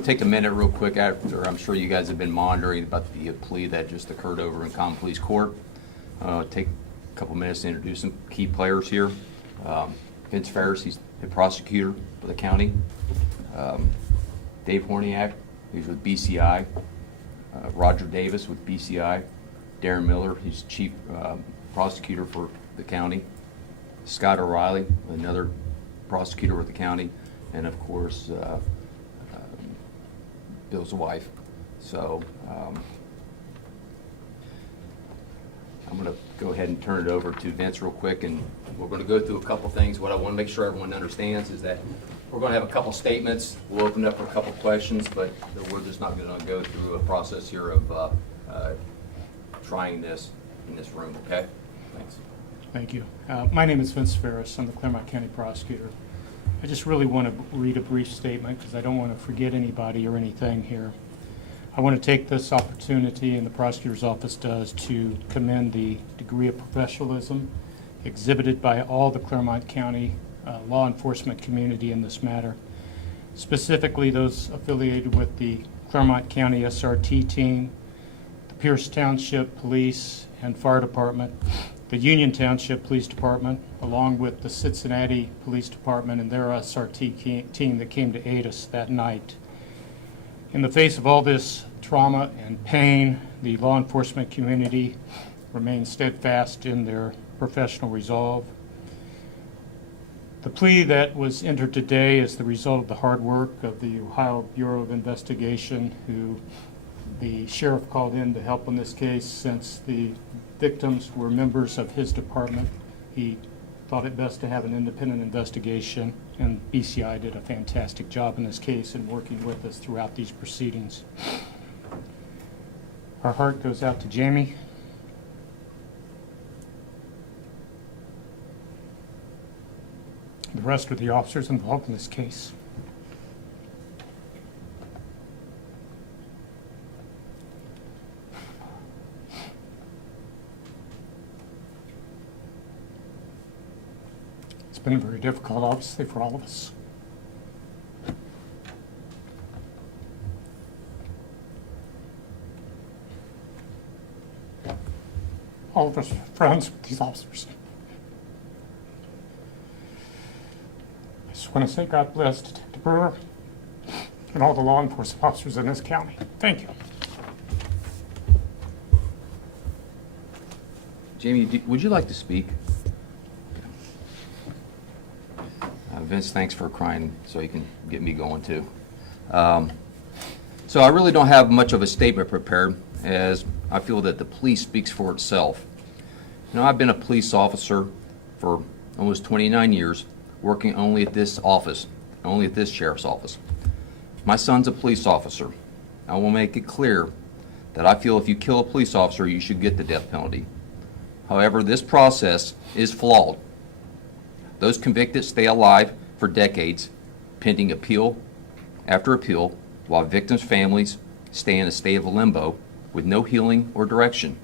We'll take a minute real quick after, I'm sure you guys have been monitoring about the plea that just occurred over in Common Police Court. Take a couple minutes to introduce some key players here. Vince Ferris, he's the prosecutor for the county. Dave Horniak, he's with BCI. Roger Davis with BCI. Darren Miller, he's chief prosecutor for the county. Scott O'Reilly, another prosecutor with the county. And of course, Bill's wife. So I'm going to go ahead and turn it over to Vince real quick, and we're going to go through a couple things. What I want to make sure everyone understands is that we're going to have a couple statements. We'll open up for a couple questions, but we're just not going to go through a process here of trying this in this room, okay? Thanks. Thank you. My name is Vince Ferris. I'm the Clermont County prosecutor. I just really want to read a brief statement because I don't want to forget anybody or anything here. I want to take this opportunity, and the prosecutor's office does, to commend the degree of professionalism exhibited by all the Clermont County law enforcement community in this matter, specifically those affiliated with the Clermont County SRT team, the Pierce Township Police and Fire Department, the Union Township Police Department, along with the Cincinnati Police Department and their SRT team that came to aid us that night. In the face of all this trauma and pain, the law enforcement community remains steadfast in their professional resolve. The plea that was entered today is the result of the hard work of the Ohio Bureau of Investigation, who the sheriff called in to help on this case since the victims were members of his department. He thought it best to have an independent investigation, and BCI did a fantastic job in this case in working with us throughout these proceedings. Our heart goes out to Jamie. The rest of the officers involved in this case. It's been very difficult, obviously, for all of us. All of us are friends with these officers. I just want to say God bless Deputy Brewer and all the law enforcement officers in this county. Thank you. Jamie, would you like to speak? Vince, thanks for crying so you can get me going too. So I really don't have much of a statement prepared, as I feel that the police speaks for itself. You know, I've been a police officer for almost 29 years, working only at this office, only at this sheriff's office. My son's a police officer. I will make it clear that I feel if you kill a police officer, you should get the death penalty. However, this process is flawed. Those convicted stay alive for decades, pending appeal after appeal, while victims' families stay in a state of limbo with no healing or direction.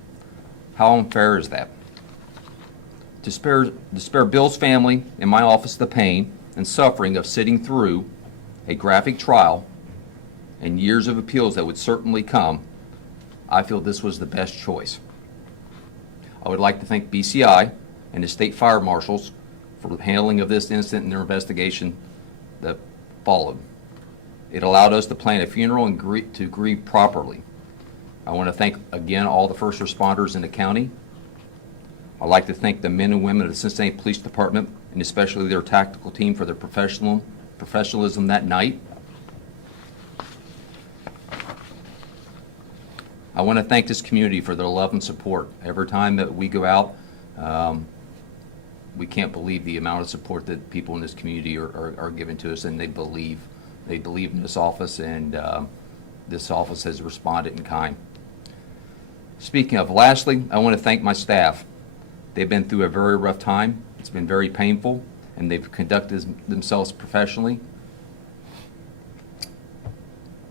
How unfair is that? To spare Bill's family and my office the pain and suffering of sitting through a graphic trial and years of appeals that would certainly come, I feel this was the best choice. I would like to thank BCI and the state fire marshals for the handling of this incident and their investigation that followed. It allowed us to plan a funeral and to grieve properly. I want to thank again all the first responders in the county. I'd like to thank the men and women of the Cincinnati Police Department, and especially their tactical team, for their professionalism that night. I want to thank this community for their love and support. Every time that we go out, we can't believe the amount of support that people in this community are giving to us, and they believe in this office, and this office has responded in kind. Speaking of, lastly, I want to thank my staff. They've been through a very rough time. It's been very painful, and they've conducted themselves professionally.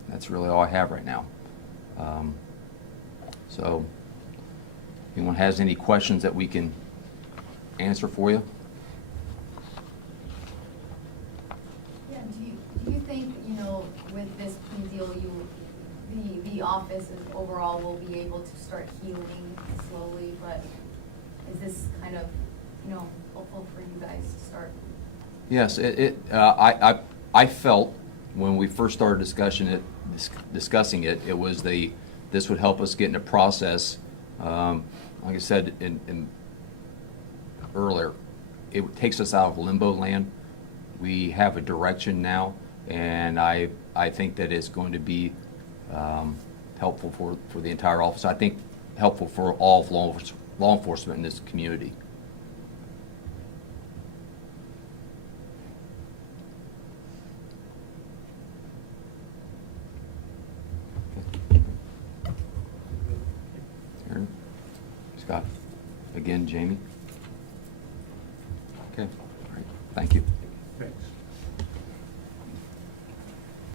That's really all I have right now. So, if anyone has any questions that we can answer for you? Yeah, do you think, with this plea deal, the office is overall will be able to start healing slowly, but is this kind of, hopeful for you guys to start? Yes, I felt when we first started discussing it, it was this would help us get in a process. Like I said earlier, it takes us out of limbo land. We have a direction now, and I think that it's going to be helpful for the entire office. I think helpful for all of law enforcement in this community. Aaron? Scott? Again, Jamie?